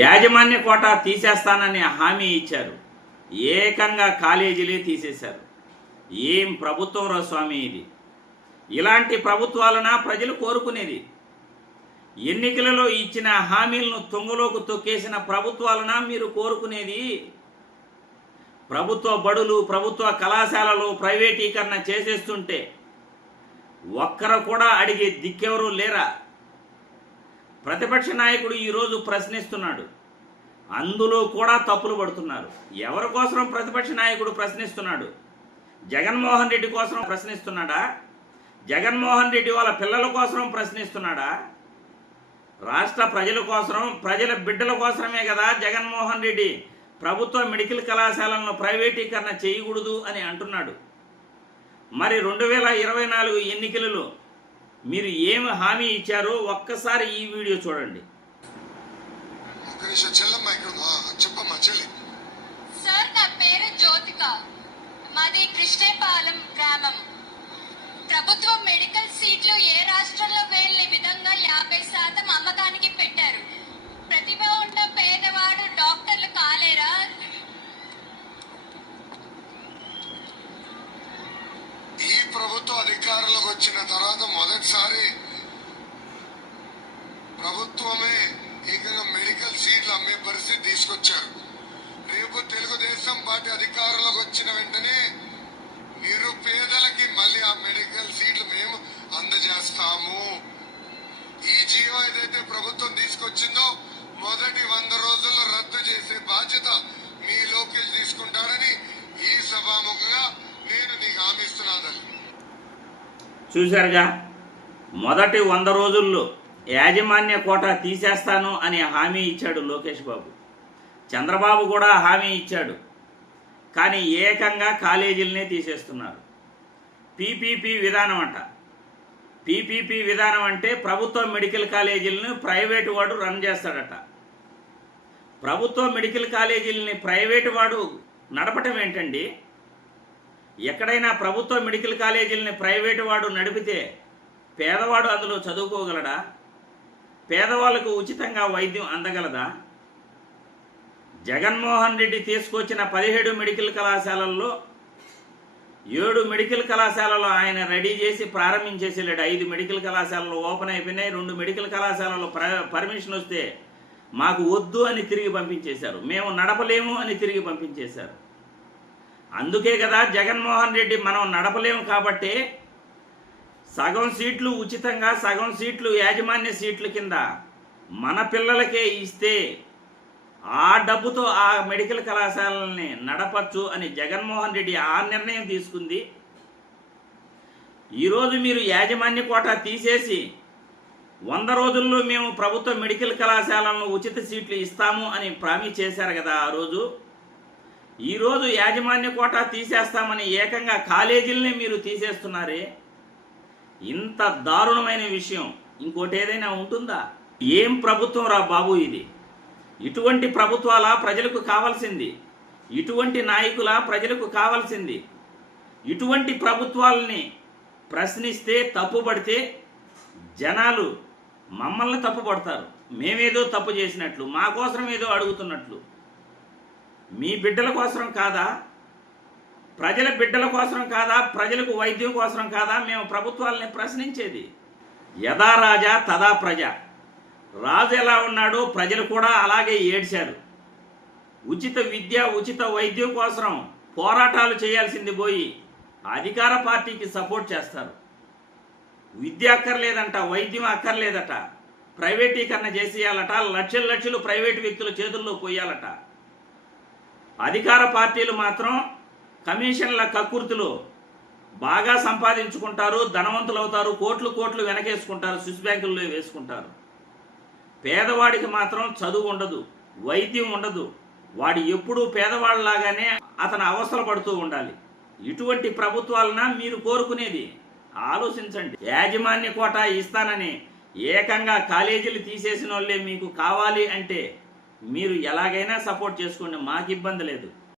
యాజమాన్య కోటా తీసేస్తానని హామీ ఇచ్చారు. ఏకంగా కాలేజీలే తీసేశారు. ఏం ప్రభుత్వం రా స్వామి ఇది! ఇలాంటి ప్రభుత్వాలన ప్రజలు కోరుకునేది? ఎన్నికలలో ఇచ్చిన హామీలను తుంగలోకి తొక్కేసిన ప్రభుత్వాలన మీరు కోరుకునేది? ప్రభుత్వ బడులు, ప్రభుత్వ కళాశాలలు ప్రైవేటీకరణ చేసేస్తుంటే ఒక్కరు కూడా అడిగే దిక్కెవరూ లేరా? ప్రతిపక్ష నాయకుడు ఈరోజు ప్రశ్నిస్తున్నాడు. అందులో కూడా తప్పులు పడుతున్నారు. ఎవరి కోసం ప్రతిపక్ష నాయకుడు ప్రశ్నిస్తున్నాడు? జగన్మోహన్ రెడ్డి కోసం ప్రశ్నిస్తున్నాడా? జగన్మోహన్ రెడ్డి వాళ్ళ పిల్లల కోసం ప్రశ్నిస్తున్నాడా? రాష్ట్ర ప్రజల కోసం, ప్రజల బిడ్డల కోసమే కదా జగన్మోహన్ రెడ్డి ప్రభుత్వ మెడికల్ కళాశాలను ప్రైవేటీకరణ చేయకూడదు అని అంటున్నాడు. మరి 2024 ఎన్నికలలో మీరు ఏమి హామీ ఇచ్చారో ఒక్కసారి ఈ వీడియో చూడండి. సార్, నా పేరు జ్యోతిక, మాది కృష్ణేపాలెం గ్రామం. ప్రభుత్వ మెడికల్ సీట్లు ఏ రాష్ట్రంలో వేయని విధంగా 50% అమ్మకానికి పెట్టారు. ప్రతిభ ఉన్న పేదవాడు డాక్టర్లు కాలేరా? ఈ ప్రభుత్వ అధికారంలోకి వచ్చిన తర్వాత మొదటిసారి ప్రభుత్వమే ఏకంగా మెడికల్ సీట్లు అమ్మే పరిస్థితి తీసుకొచ్చారు. రేపు తెలుగుదేశం పార్టీ అధికారంలోకి వచ్చిన వెంటనే నిరుపేదలకి మళ్ళీ ఆ మెడికల్ సీట్లు మేము అందజేస్తాము. ఈ జీవో ఏదైతే ప్రభుత్వం తీసుకొచ్చిందో మొదటి 100 రోజుల్లో రద్దు చేసే బాధ్యత మీ లోకేష్ తీసుకుంటాడని ఈ సభాముఖంగా నేను నీకు హామీ ఇస్తున్నాను. చూశారుగా, మొదటి 100 రోజుల్లో యాజమాన్య కోటా తీసేస్తాను అని హామీ ఇచ్చాడు లోకేష్ బాబు. చంద్రబాబు కూడా హామీ ఇచ్చాడు. కానీ ఏకంగా కాలేజీలనే తీసేస్తున్నారు. పీపీపీ విధానం అంట. పీపీపీ విధానం అంటే ప్రభుత్వ మెడికల్ కాలేజీలను ప్రైవేటు వాడు రన్ చేస్తాడట. ప్రభుత్వ మెడికల్ కాలేజీలని ప్రైవేటు వాడు నడపటం ఏంటండి? ఎక్కడైనా ప్రభుత్వ మెడికల్ కాలేజీలని ప్రైవేటు వాడు నడిపితే పేదవాడు అందులో చదువుకోగలడా? పేదవాళ్ళకు ఉచితంగా వైద్యం అందగలదా? జగన్మోహన్ రెడ్డి తీసుకొచ్చిన 17 మెడికల్ కళాశాలల్లో 7 మెడికల్ కళాశాలలో ఆయన రెడీ చేసి ప్రారంభించేసేలాడు. 5 మెడికల్ కళాశాలలు ఓపెన్ అయిపోయినాయి. 2 మెడికల్ కళాశాలలో పర్మిషన్ వస్తే మాకు వద్దు అని తిరిగి పంపించేశారు. మేము నడపలేము అని తిరిగి పంపించేశారు. అందుకే కదా జగన్మోహన్ రెడ్డి మనం నడపలేము కాబట్టి సగం సీట్లు ఉచితంగా, సగం సీట్లు యాజమాన్య సీట్ల కింద మన పిల్లలకే ఇస్తే ఆ డబ్బుతో ఆ మెడికల్ కళాశాలని నడపచ్చు అని జగన్మోహన్ రెడ్డి ఆ నిర్ణయం తీసుకుంది. ఈరోజు మీరు యాజమాన్య కోటా తీసేసి 100 రోజుల్లో మేము ప్రభుత్వ మెడికల్ కళాశాలను ఉచిత సీట్లు ఇస్తాము అని ప్రామిస్ చేశారు కదా ఆ రోజు. ఈరోజు యాజమాన్య కోటా తీసేస్తామని ఏకంగా కాలేజీలనే మీరు తీసేస్తున్నారే. ఇంత దారుణమైన విషయం ఇంకోటి ఏదైనా ఉంటుందా? ఏం ప్రభుత్వం రా బాబు ఇది! ఇటువంటి ప్రభుత్వాల ప్రజలకు కావాల్సింది? ఇటువంటి నాయకుల ప్రజలకు కావాల్సింది? ఇటువంటి ప్రభుత్వాలని ప్రశ్నిస్తే, తప్పుపడితే జనాలు మమ్మల్ని తప్పుపడతారు. మేమేదో తప్పు చేసినట్లు, మా కోసం ఏదో అడుగుతున్నట్లు. మీ బిడ్డల కోసం కాదా? ప్రజల బిడ్డల కోసం కాదా? ప్రజలకు వైద్యం కోసం కాదా మేము ప్రభుత్వాలని ప్రశ్నించేది? యథా రాజా తదా ప్రజ. రాజు ఎలా ఉన్నాడో ప్రజలు కూడా అలాగే ఏడ్చారు. ఉచిత విద్య, ఉచిత వైద్యం కోసం పోరాటాలు చేయాల్సింది పోయి అధికార పార్టీకి సపోర్ట్ చేస్తారు. విద్య అక్కర్లేదంట, వైద్యం అక్కర్లేదట, ప్రైవేటీకరణ చేసేయాలట, లక్షలు లక్షలు ప్రైవేటు వ్యక్తుల చేతుల్లో పోయాలట. అధికార పార్టీలు మాత్రం కమిషన్ల కక్కుర్తిలో బాగా సంపాదించుకుంటారు, ధనవంతులు అవుతారు, కోట్లు కోట్లు వెనకేసుకుంటారు, స్విస్ బ్యాంకుల్లో వేసుకుంటారు. పేదవాడికి మాత్రం చదువు ఉండదు, వైద్యం ఉండదు. వాడు ఎప్పుడూ పేదవాళ్ళలాగానే అతను అవస్థలు పడుతూ ఉండాలి. ఇటువంటి ప్రభుత్వాలన మీరు కోరుకునేది? ఆలోచించండి. యాజమాన్య కోటా ఇస్తానని ఏకంగా కాలేజీలు తీసేసిన వాళ్ళే మీకు కావాలి అంటే మీరు ఎలాగైనా సపోర్ట్ చేసుకోండి, మాకు ఇబ్బంది లేదు.